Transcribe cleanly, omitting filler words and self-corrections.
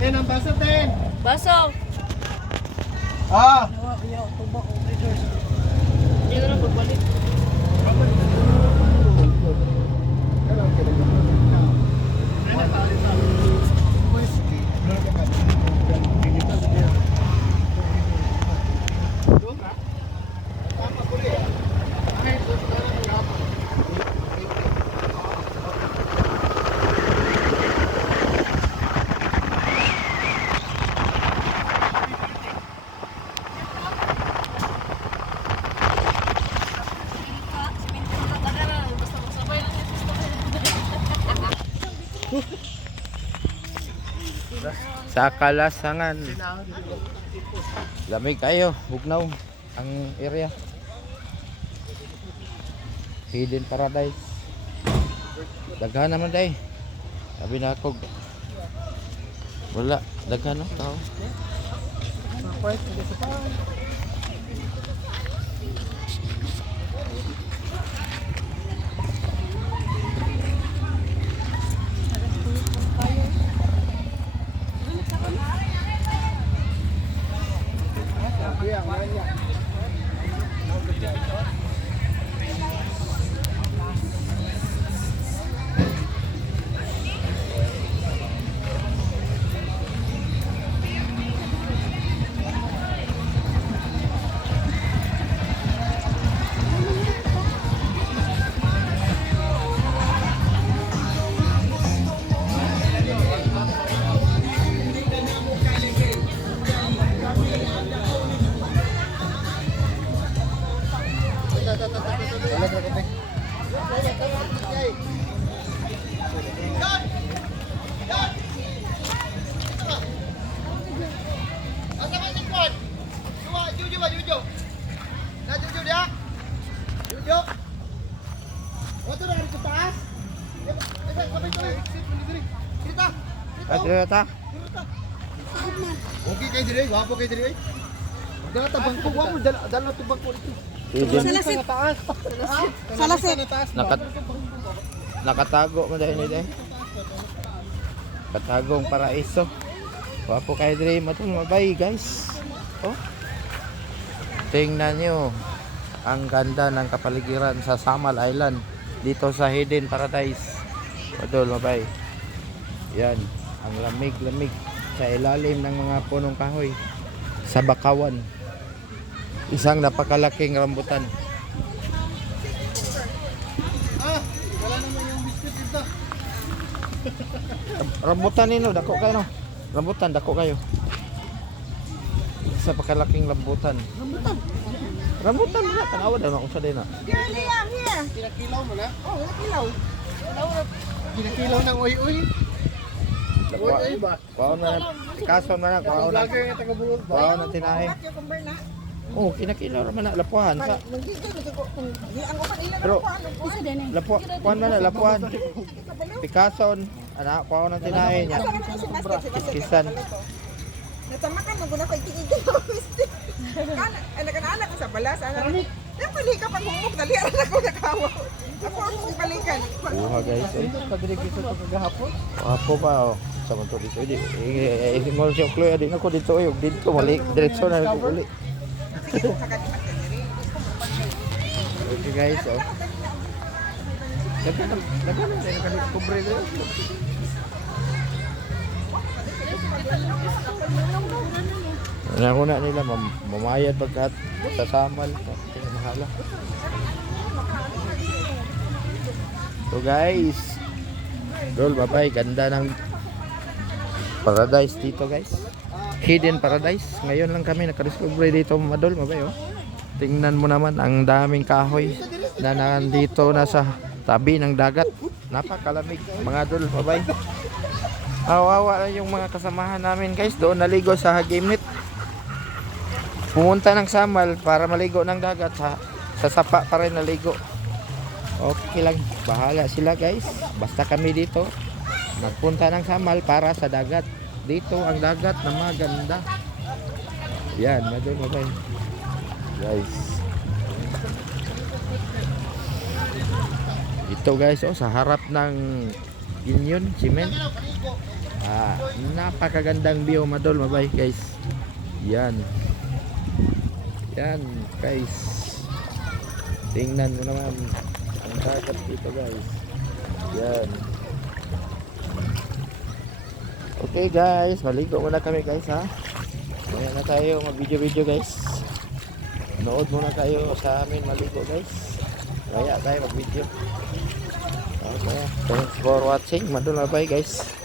Ten, ang baso, ten. Baso. Ah. Hindi ko na pagbalik. Sa Kalasangan. Lamig kayo, bugnaw ang area. Hidden Paradise. Daghan naman day. Sabi na ako. Wala, daghan no tao. Ta. Okay kayo dire, wapo kayo dire. Dala tabang ko, wa mo dala tubang ko dito. Hidden. Salasit. Nakatago mo dahil nila. Katagong paraiso. Wapo kayo dire, matong mabay guys. Oh. Tingnan nyo ang ganda ng kapaligiran sa Samal Island dito sa Hidden Paradise. Padol mabay. Yan, ang lamig-lamig sa ilalim ng mga punong kahoy sa Bakawan. Isang napakalaking rambutan. Wala naman yung biscuit dito. Rambutan nino, dako kayo no. Rambutan, dako kayo. Isa pakalaking rambutan. Rambutan na, tanawa daw na kung sa din na. Kinakilaw mo na? Oo, kinakilaw. Kinakilaw ng uy-uy. Uy-uy ba? Kuwaon na, kaso na, kuwaon na. Vlogger nga taga-buhol ba? Kuwaon na tinahe. Oh, kinakilaw naman na, lapuhan. Pero, kuwaon na na, lapuhan. Pikason, anak, kuwaon na tinahe niya. Kiskisan. Natamakan mo na kay tigigil ko. Anak-anak ko sa balas. Yung pali ka pang humok, dali anak ko nakawa. Ako ang balikan. Buha guys, eh. Wapo pa, oh. Sa mga dito. Ingol siya kloy, adin ako dito, eh. Dito, mali. Diretso na ako uli. Okay guys, oh. Nagkanan na, nagkanan-kubre na. Una nila mamayad pagkat sa Samal. Mahala. So guys, Dol, bye-bye. Ganda ng paradise dito guys. Hidden Paradise. Ngayon lang kami nakadiscover dito, Madol. Bye-bye, oh. Tingnan mo naman ang daming kahoy na nandito na sa tabi ng dagat. Napakalamig mga Dol. Bye-bye. Awawa yung mga kasamahan namin guys. Doon naligo sa Hagimnit. Pumunta ng Samal para maligo ng dagat. Sa sapa pa rin naligo. Okay lang. Bahala sila guys. Basta kami dito nagpunta ng Samal para sa dagat. Dito ang dagat na maganda. Yan. Madol mabay. Guys. Ito guys. Oh, sa harap ng Union Cement. Napakagandang view madol mabay guys. Yan. Yan guys. Tingnan mo naman ang dagat dito guys. Yan. Okay guys, maligo muna kami guys ha. Maya na tayo mag-video guys. Nood muna kayo sa amin maligo guys. Maya tayo mag-video. Okay, thanks for watching. Madol mabay guys.